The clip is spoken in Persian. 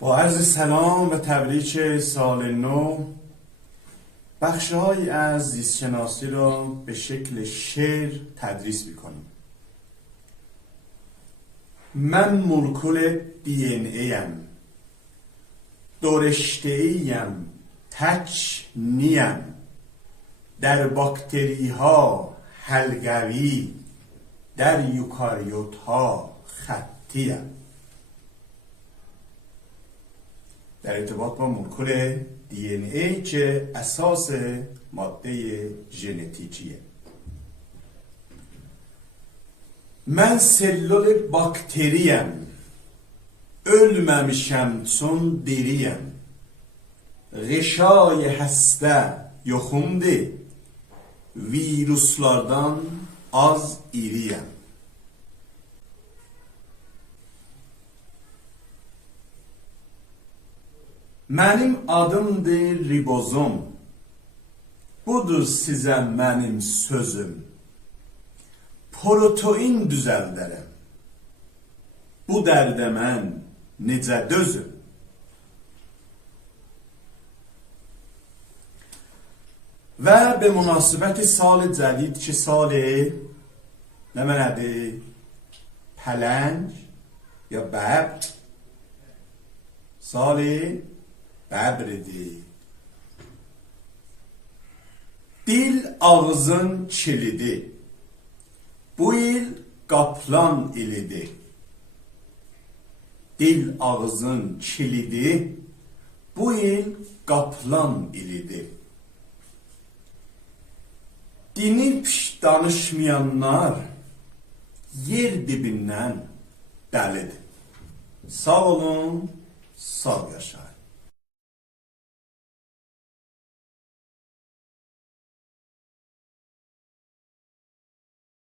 با عرض سلام و تبریک سال نو، بخش‌هایی از زیستشناسی را به شکل شعر تدریس می‌کنیم. من مولکول DNA ام، دورشته‌ایم، تک نیم، در باکتری ها حلقوی، در یوکاریوت ها خطیم. در ارتباط با مولکول DNA که اساس ماده ژنتیکیه. من سلول باکتریم، ölmemişem چون diriyem. Gışay hasta yoxumdu, viruslardan az iriyem. Mənim adımdır ribozom, budur sizə mənim sözüm. Protein düzəldərəm, bu dərdə mən necə dözüm. Və به مناسبت سال جدید که سال نمینده پلنگ یا ببر، سال ببرdir. Dil ağzın kilidi, bu il qaplan ilidir. Dil ağzın kilidi, bu il qaplan ilidir. Dinib danışmayanlar yer dibindən dəlidir. Sağ olun, sağ yaşayın.